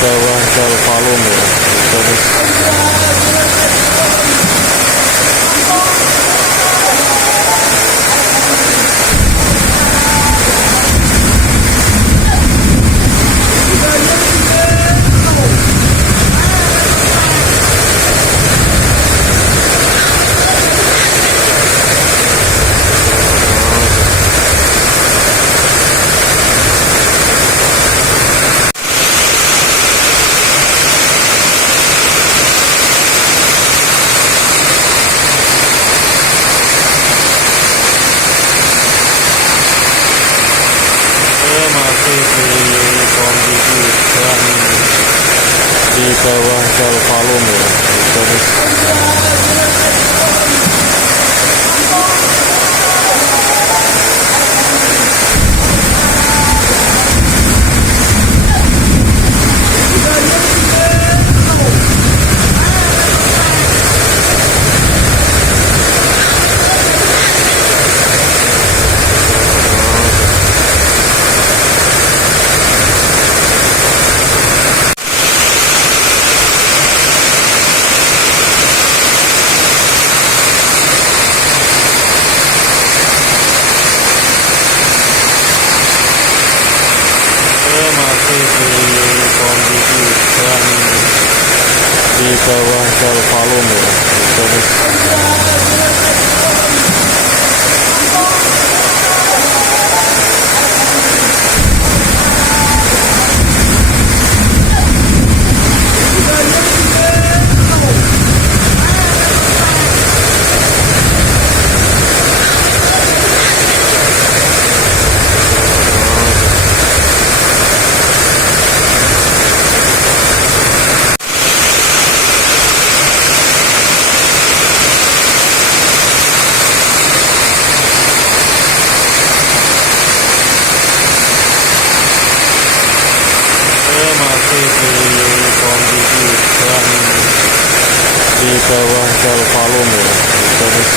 bawah Jal Valum ya, terus masih di kondisi dan di bawah Jal Valum ya, terus masih di kondisi dan di bawah Jal Valum ya, terus masih di kondisi dan di bawah Jal Valum ya, terus